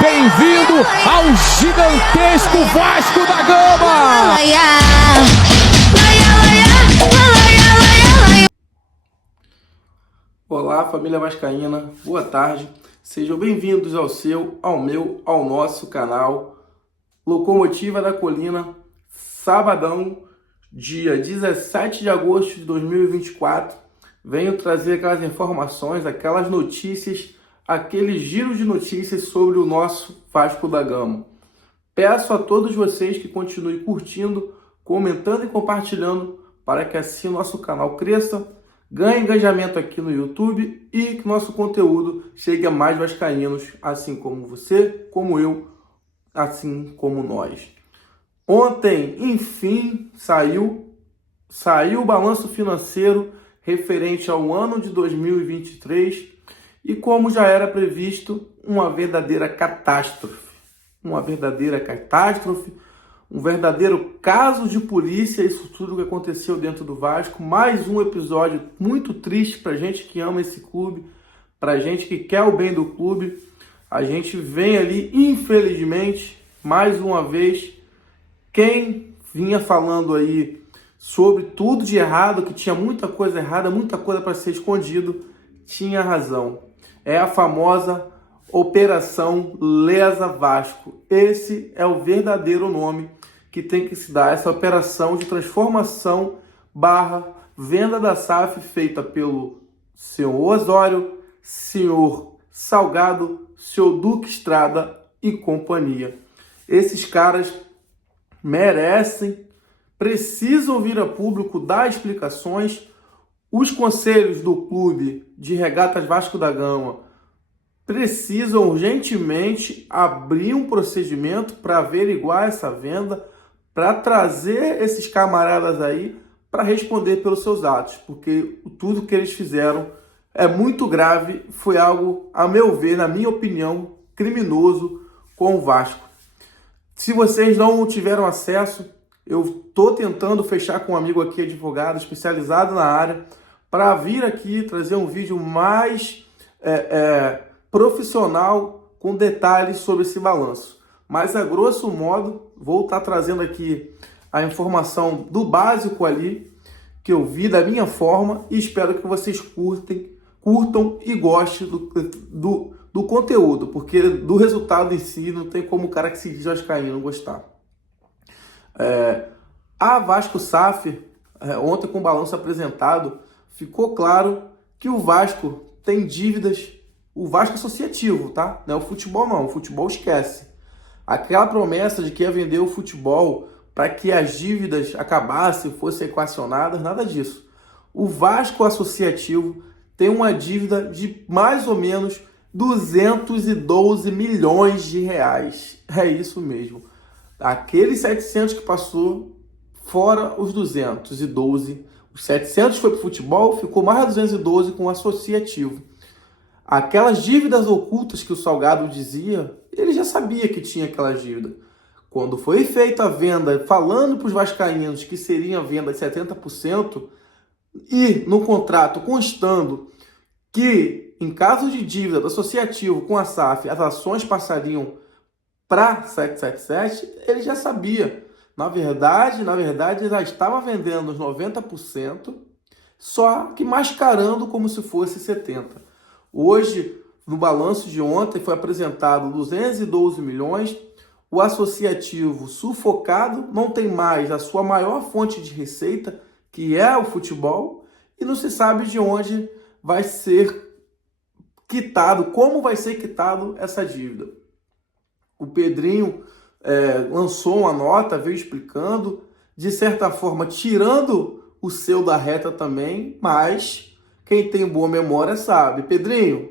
Bem-vindo ao gigantesco Vasco da Gama! Olá, família vascaína, boa tarde. Sejam bem-vindos ao seu, ao meu, ao nosso canal Locomotiva da Colina, sabadão, dia 17 de agosto de 2024. Venho trazer aquelas informações, aquelas notícias, aquele giro de notícias sobre o nosso Vasco da Gama. Peço a todos vocês que continuem curtindo, comentando e compartilhando para que assim nosso canal cresça, ganhe engajamento aqui no YouTube e que nosso conteúdo chegue a mais vascaínos, assim como você, como eu, assim como nós. Ontem, enfim, saiu o balanço financeiro referente ao ano de 2023 e, como já era previsto, uma verdadeira catástrofe. Um verdadeiro caso de polícia, isso tudo que aconteceu dentro do Vasco. Mais um episódio muito triste para gente que ama esse clube, para gente que quer o bem do clube. A gente vem ali, infelizmente, mais uma vez, quem vinha falando aí sobre tudo de errado, que tinha muita coisa errada, muita coisa para ser escondido, tinha razão. É a famosa Operação Lesa Vasco. Esse é o verdadeiro nome que tem que se dar, essa operação de transformação / venda da SAF feita pelo senhor Osório, senhor Salgado, senhor Duque Estrada e companhia. Esses caras merecem, precisam vir a público dar explicações. Os conselhos do clube de regatas Vasco da Gama precisam urgentemente abrir um procedimento para averiguar essa venda, para trazer esses camaradas aí para responder pelos seus atos, porque tudo que eles fizeram é muito grave, foi algo, a meu ver, na minha opinião, criminoso com o Vasco. Se vocês não tiveram acesso, eu estou tentando fechar com um amigo aqui, advogado, especializado na área, para vir aqui trazer um vídeo mais profissional, com detalhes sobre esse balanço. Mas, a grosso modo, vou estar trazendo aqui a informação do básico ali, que eu vi da minha forma, e espero que vocês curtam e gostem do conteúdo, porque do resultado em si não tem como o cara que se diz vascaíno gostar. A Vasco SAF, ontem com o balanço apresentado, ficou claro que o Vasco tem dívidas, o Vasco associativo, tá? Não é o futebol não, o futebol esquece. Aquela promessa de que ia vender o futebol para que as dívidas acabassem, fossem equacionadas, nada disso. O Vasco associativo tem uma dívida de mais ou menos 212 milhões de reais. É isso mesmo. Aqueles 700 que passou, fora os 212. Os 700 foi para o futebol, ficou mais 212 com o associativo. Aquelas dívidas ocultas que o Salgado dizia, ele já sabia que tinha aquelas dívidas. Quando foi feita a venda, falando para os vascaínos que seria a venda de 70%, e no contrato constando que, em caso de dívida do associativo com a SAF, as ações passariam para 777, ele já sabia. Na verdade, ele já estava vendendo os 90%, só que mascarando como se fosse 70%. Hoje, no balanço de ontem, foi apresentado 212 milhões, o associativo sufocado, não tem mais a sua maior fonte de receita, que é o futebol, e não se sabe de onde vai ser quitado, como vai ser quitado essa dívida. O Pedrinho lançou uma nota, veio explicando, de certa forma, tirando o seu da reta também, mas quem tem boa memória sabe. Pedrinho,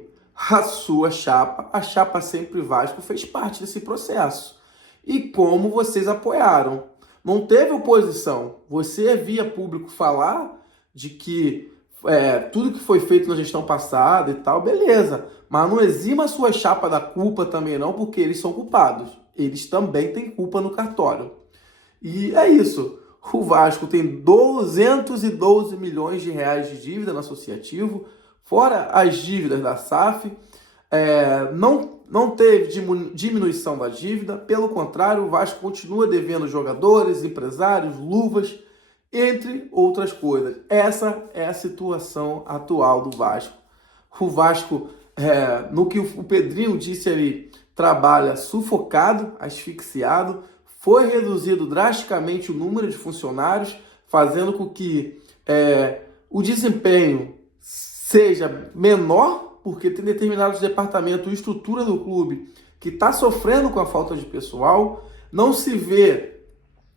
a sua chapa, a chapa Sempre Vasco, fez parte desse processo. E como vocês apoiaram? Não teve oposição. Você via público falar de que tudo que foi feito na gestão passada e tal, beleza. Mas não exima a sua chapa da culpa também não, porque eles são culpados. Eles também têm culpa no cartório. E é isso. O Vasco tem 212 milhões de reais de dívida no associativo, fora as dívidas da SAF. não teve diminuição da dívida, pelo contrário, o Vasco continua devendo jogadores, empresários, luvas, entre outras coisas. Essa é a situação atual do Vasco. O Vasco, no que o Pedrinho disse ali, trabalha sufocado, asfixiado, foi reduzido drasticamente o número de funcionários, fazendo com que o desempenho seja menor, porque tem determinados departamentos e estrutura do clube que está sofrendo com a falta de pessoal, não se vê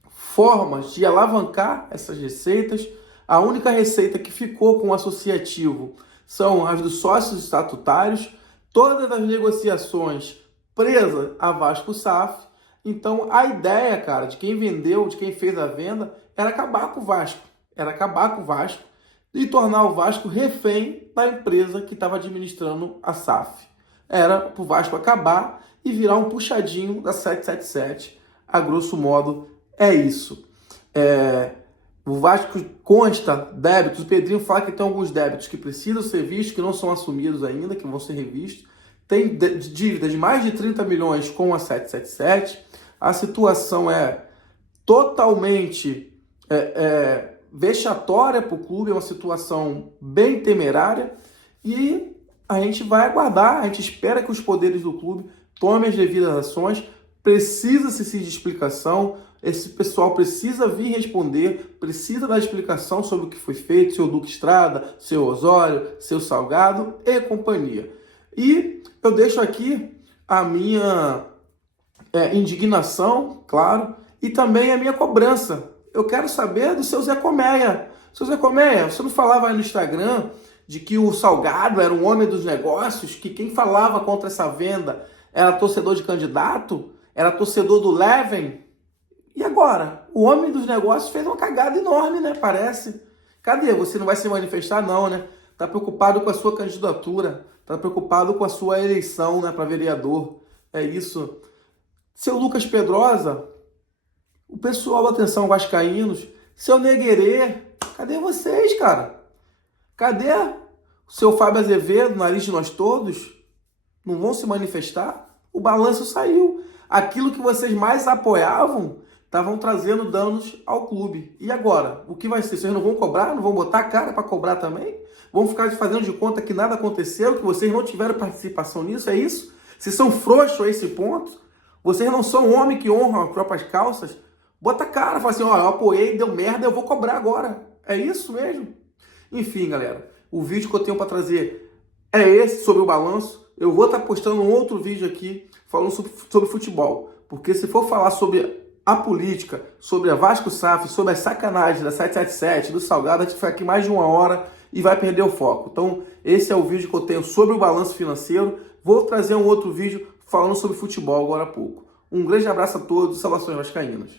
formas de alavancar essas receitas. A única receita que ficou com o associativo são as dos sócios estatutários, todas as negociações presas a Vasco SAF. Então a ideia, cara, de quem vendeu, de quem fez a venda, era acabar com o Vasco. Era acabar com o Vasco e tornar o Vasco refém da empresa que estava administrando a SAF. Era para o Vasco acabar e virar um puxadinho da 777. A grosso modo, é isso. O Vasco consta débitos. O Pedrinho fala que tem alguns débitos que precisam ser vistos, que não são assumidos ainda, que vão ser revistos. Tem dívidas de mais de 30 milhões com a 777. A situação é totalmente vexatória para o clube, é uma situação bem temerária e a gente vai aguardar, a gente espera que os poderes do clube tomem as devidas ações. Precisa-se de explicação, esse pessoal precisa vir responder, precisa dar explicação sobre o que foi feito, seu Duque Estrada, seu Osório, seu Salgado e companhia. E eu deixo aqui a minha indignação, claro, e também a minha cobrança. Eu quero saber do seu Zé Colmeia. Seu Zé Colmeia, você não falava aí no Instagram de que o Salgado era um homem dos negócios, que quem falava contra essa venda era torcedor de candidato, era torcedor do Leven? E agora? O homem dos negócios fez uma cagada enorme, né? Parece. Cadê? Você não vai se manifestar, não, né? Tá preocupado com a sua candidatura, tá preocupado com a sua eleição, né, para vereador. É isso. Seu Lucas Pedrosa, o pessoal, atenção, vascaínos, seu Neguerê, cadê vocês, cara? Cadê o seu Fábio Azevedo, nariz de nós todos? Não vão se manifestar? O balanço saiu. Aquilo que vocês mais apoiavam estavam trazendo danos ao clube. E agora? O que vai ser? Vocês não vão cobrar? Não vão botar a cara para cobrar também? Vão ficar fazendo de conta que nada aconteceu, que vocês não tiveram participação nisso? É isso? Vocês são frouxos a esse ponto? Vocês não são homem que honram as próprias calças? Bota a cara, fala assim, ó, eu apoiei, deu merda, eu vou cobrar agora. É isso mesmo? Enfim, galera, o vídeo que eu tenho para trazer é esse, sobre o balanço. Eu vou estar postando um outro vídeo aqui falando sobre futebol. Porque se for falar sobre a política, sobre a Vasco SAF, sobre as sacanagens da 777, do Salgado, a gente fica aqui mais de 1 hora e vai perder o foco. Então, esse é o vídeo que eu tenho sobre o balanço financeiro. Vou trazer um outro vídeo falando sobre futebol agora há pouco. Um grande abraço a todos, saudações vascaínas.